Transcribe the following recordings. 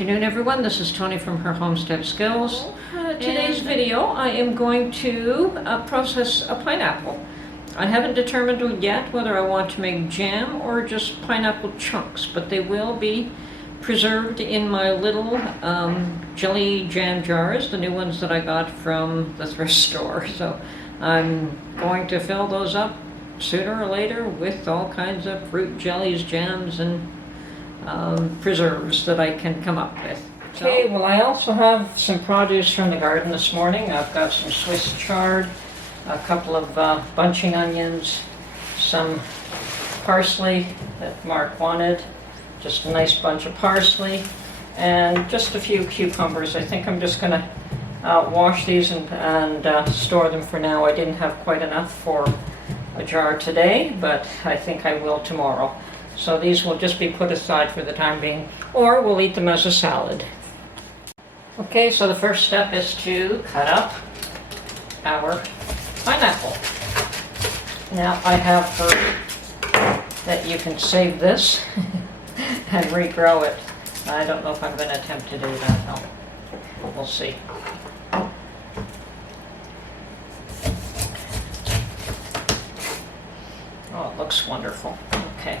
afternoon, everyone. This is Tony from Her Homestead Skills. Today's video, I am going to process a pineapple. I haven't determined yet whether I want to make jam or just pineapple chunks, but they will be preserved in my little jelly jam jars, the new ones that I got from the thrift store. So I'm going to fill those up sooner or later with all kinds of fruit jellies, jams, and preserves that I can come up with. Okay, well, I also have some produce from the garden this morning. I've got some Swiss chard, a couple of bunching onions, some parsley that Mark wanted, just a nice bunch of parsley, and just a few cucumbers. I think I'm just going to wash these and store them for now. I didn't have quite enough for a jar today, but I think I will tomorrow. So these will just be put aside for the time being, or we'll eat them as a salad. Okay, so the first step is to cut up our pineapple. Now I have heard that you can save this and regrow it. I don't know if I'm going to attempt to do that, though. We'll see. Oh, it looks wonderful. Okay.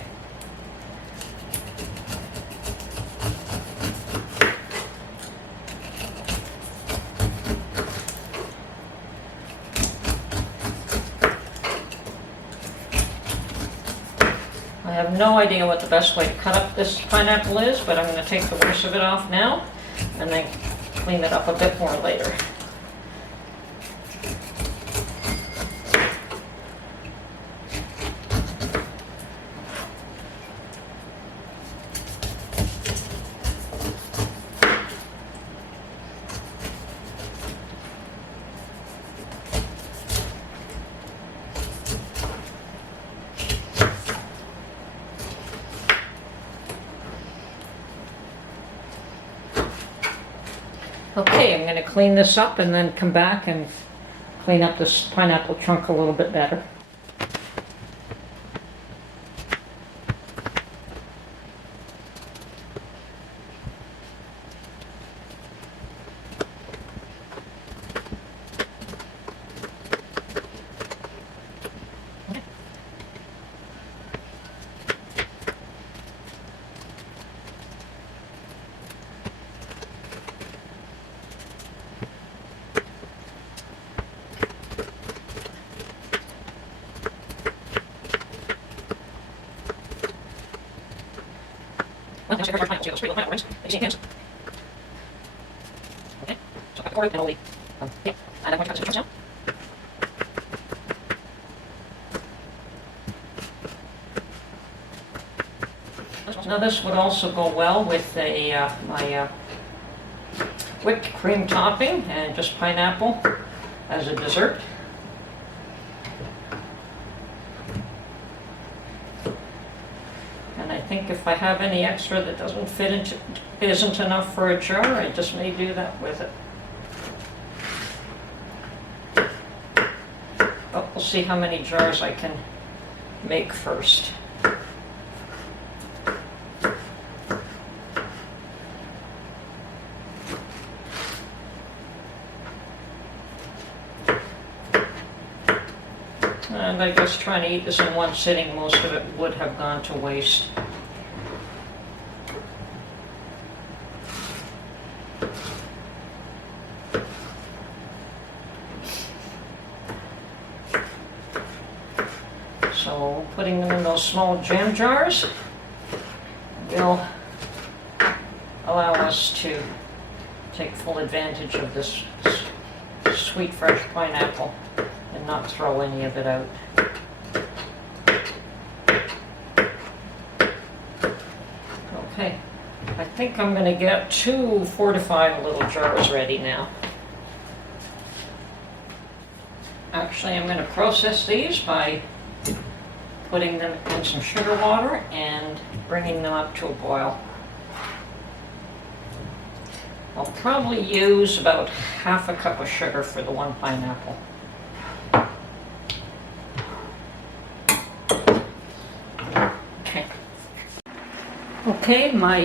I have no idea what the best way to cut up this pineapple is, but I'm going to take the worst of it off now and then clean it up a bit more later. Okay, I'm going to clean this up and then come back and clean up this pineapple chunk a little bit better. Okay, so I pour it and only, okay, and I'm going to cut some chunks now. Now this would also go well with my whipped cream topping and just pineapple as a dessert. I think if I have any extra that doesn't fit into, isn't enough for a jar, I just may do that with it. But we'll see how many jars I can make first. And I guess trying to eat this in one sitting, most of it would have gone to waste. So putting them in those small jam jars will allow us to take full advantage of this sweet fresh pineapple and not throw any of it out. Okay, I think I'm going to get 2 4-5 little jars ready now. Actually, I'm going to process these by putting them in some sugar water and bringing them up to a boil. I'll probably use about half a cup of sugar for the one pineapple. Okay, my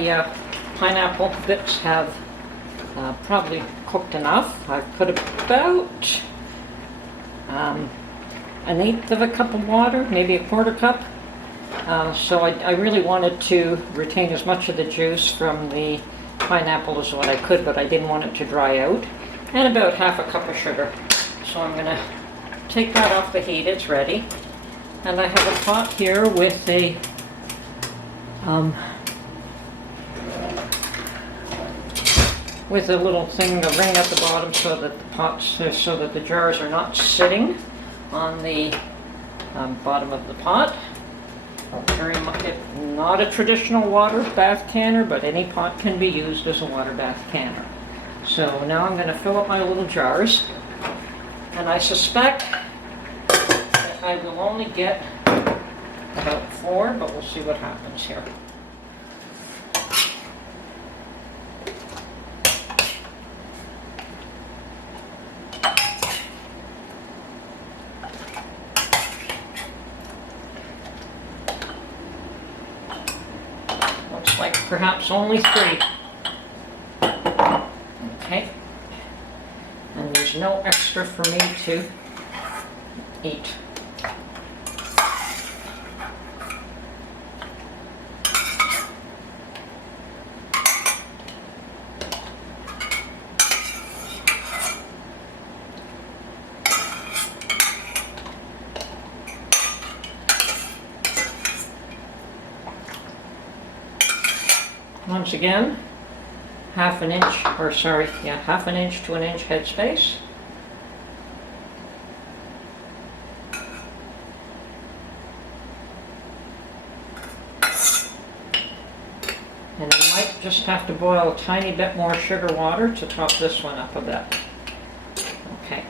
pineapple bits have probably cooked enough. I've put about an eighth of a cup of water, maybe a quarter cup. So I really wanted to retain as much of the juice from the pineapple as what I could, but I didn't want it to dry out. And about half a cup of sugar. So I'm going to take that off the heat. It's ready. And I have a pot here with a little thing, a ring at the bottom, so that the jars are not sitting on the bottom of the pot. Very much, not a traditional water bath canner, but any pot can be used as a water bath canner. So now I'm going to fill up my little jars, and I suspect that I will only get about 4, but we'll see what happens here. Looks like perhaps only 3. Okay. And there's no extra for me to eat. Once again, half an inch to an inch headspace. And I might just have to boil a tiny bit more sugar water to top this one up a bit. Okay.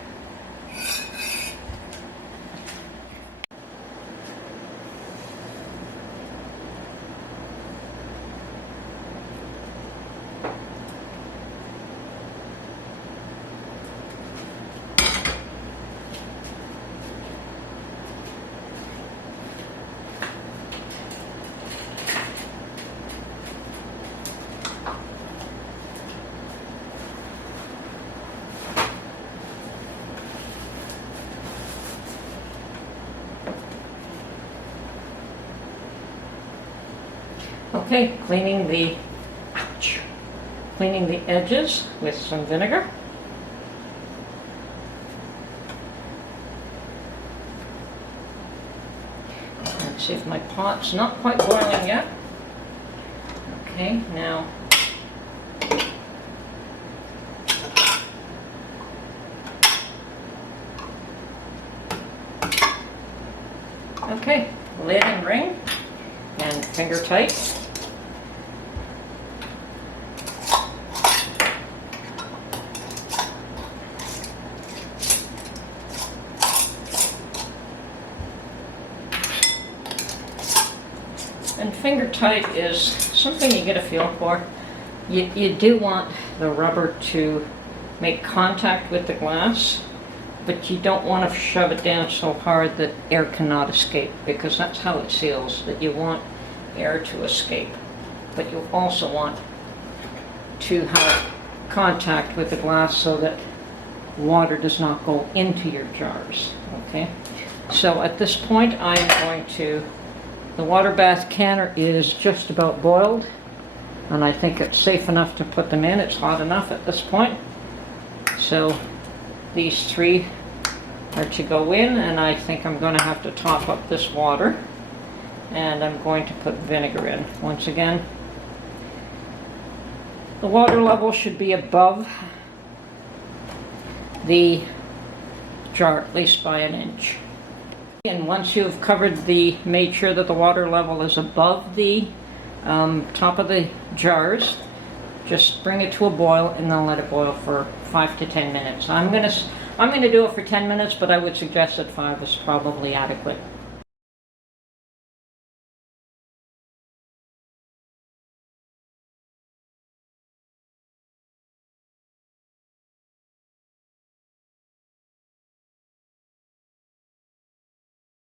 Okay, cleaning the edges with some vinegar. Let's see if my pot's not quite boiling yet. Okay, now okay, lid and ring and finger tight. And finger tight is something you get a feel for. You do want the rubber to make contact with the glass, but you don't want to shove it down so hard that air cannot escape, because that's how it seals, that you want air to escape. But you also want to have contact with the glass so that water does not go into your jars. Okay? So at this point I'm going to, the water bath canner is just about boiled, and I think it's safe enough to put them in. It's hot enough at this point. So these 3 are to go in, and I think I'm going to have to top up this water, and I'm going to put vinegar in. Once again, the water level should be above the jar, at least by an inch. And once you've made sure that the water level is above the top of the jars, just bring it to a boil and then let it boil for 5 to 10 minutes. I'm gonna do it for 10 minutes, but I would suggest that 5 is probably adequate.